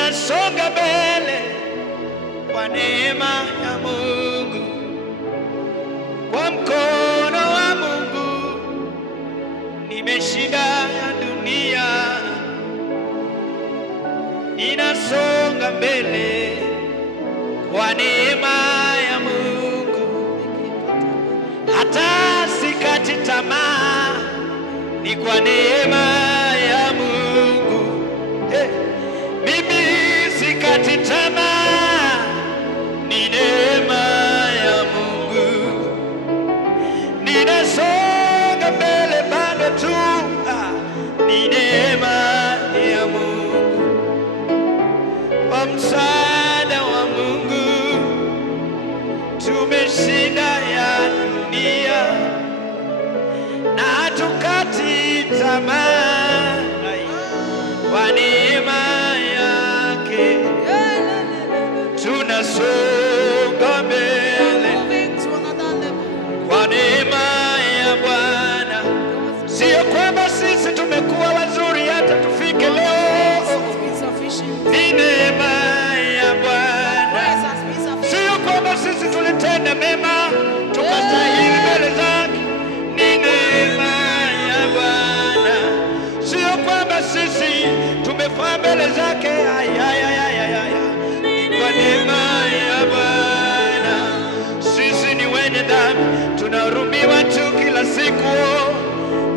ninasonga mbele kwa neema ya Mungu, kwa mkono wa Mungu nimeshinda ya dunia. Ninasonga mbele kwa neema ya Mungu, hata sikati tamaa, ni kwa neema ya Mungu. Mimi sikati tamaa, ni neema ya Mungu. Ninasonga mbele bado tu, ni neema ya Mungu. Kwa msaada wa Mungu tumeshinda ya dunia, na hatukati tamaa kwa neema yake. Tunasonga mbele kwa neema ya Bwana. Sio kwamba sisi tumekuwa wazuri hata tufike leo, ni neema ya Bwana. Sio kwamba sisi tulitenda mema tukastahili mbele zake, ni neema ya Bwana. Sio kwamba sisi tumefaa mbele zake, kwa neema ya Bwana. Sisi ni wenye dhambi, tunahurumiwa tu kila siku,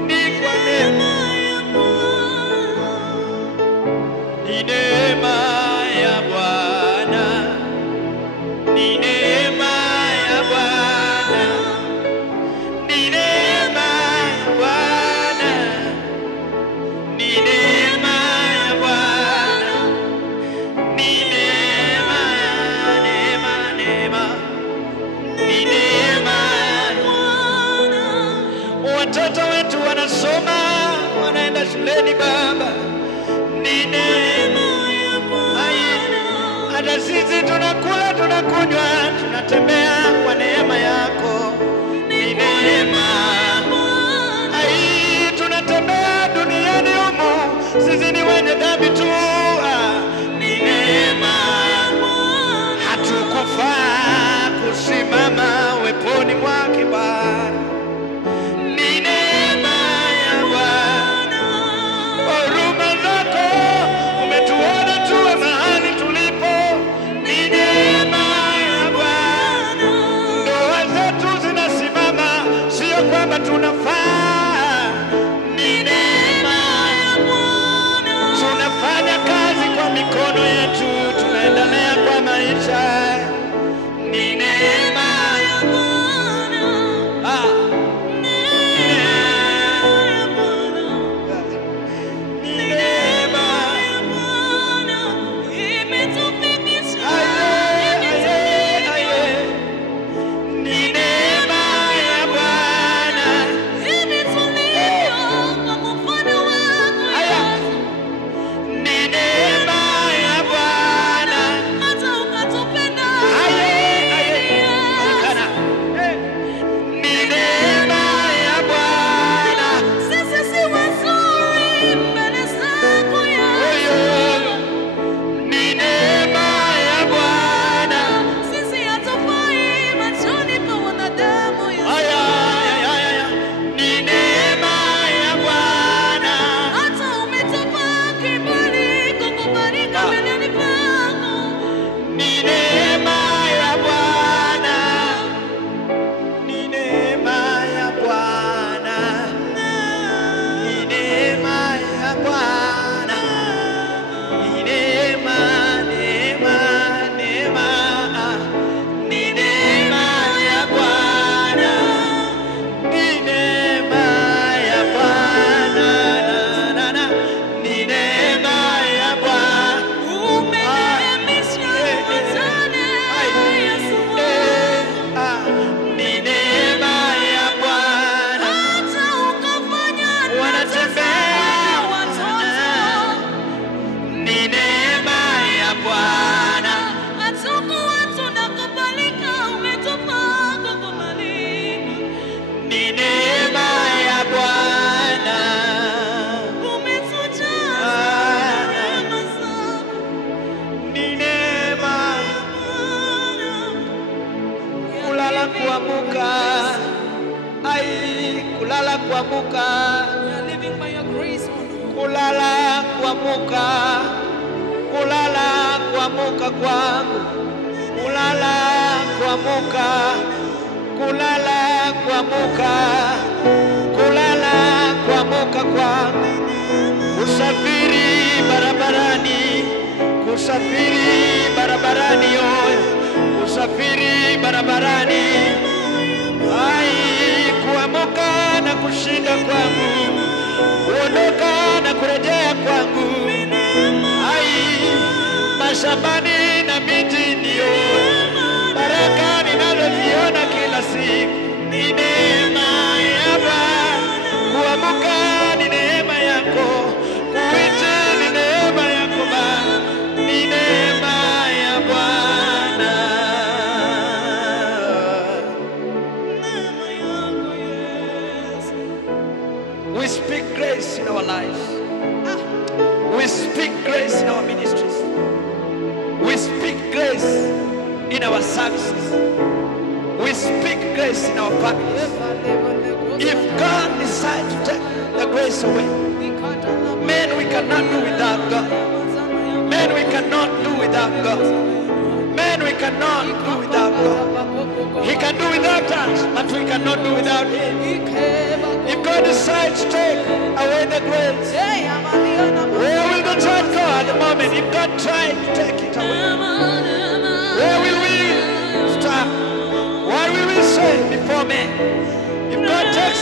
ni kwa neema ya Bwana. Ni neema ya Bwana, ni neema ya Bwana, ni neema ya Bwana, ni neema ya Bwana, ni neema, neema, neema, ni neema ya Bwana. Watoto wetu wanasoma, wanaenda shuleni Baba, ni neema ya Bwana. Hata sisi tunakula, tunakunywa, tunatembea kwa neema yako, ni neema ya Bwana. Tunatembea duniani humu, sisi ni wenye dhambi tu, ni neema ya Bwana. Hatukufaa kusimama weponi mwake Bwana, ni neema ya Bwana. Huruma zako umetuona tuwe mahali tulipo, ni neema ya Bwana. Ndoa zetu zinasimama, sio kuamuka, We are living by your grace, O Lord. kulala kuamuka, kulala kuamuka kwangu, kulala kuamuka, kulala kuamuka, kulala kuamuka kwangu, kusafiri barabarani, kusafiri barabarani yoyo, kusafiri barabarani, ai kuamuka na kushinda kwangu, kuondoka na kurejea kwangu, ai mashambani na mijini yoyo, baraka ninazoziona kila siku ni neema ya Bwana. Kuamuka ni neema yako, kuita ni neema yako Bwana, ni neema ya Bwana. We speak grace in our lives. We speak grace in our ministries. We speak grace in our services. We speak grace in our families. If God decides to take the grace away, men, we cannot do without God. Men, we cannot do without God. Men, we cannot do without God. He can do without us, but we cannot do without Him. If God decides to take away the grace, where will the church go at the moment? If God tries to take it away, where will we stand? What will we say before men? If God takes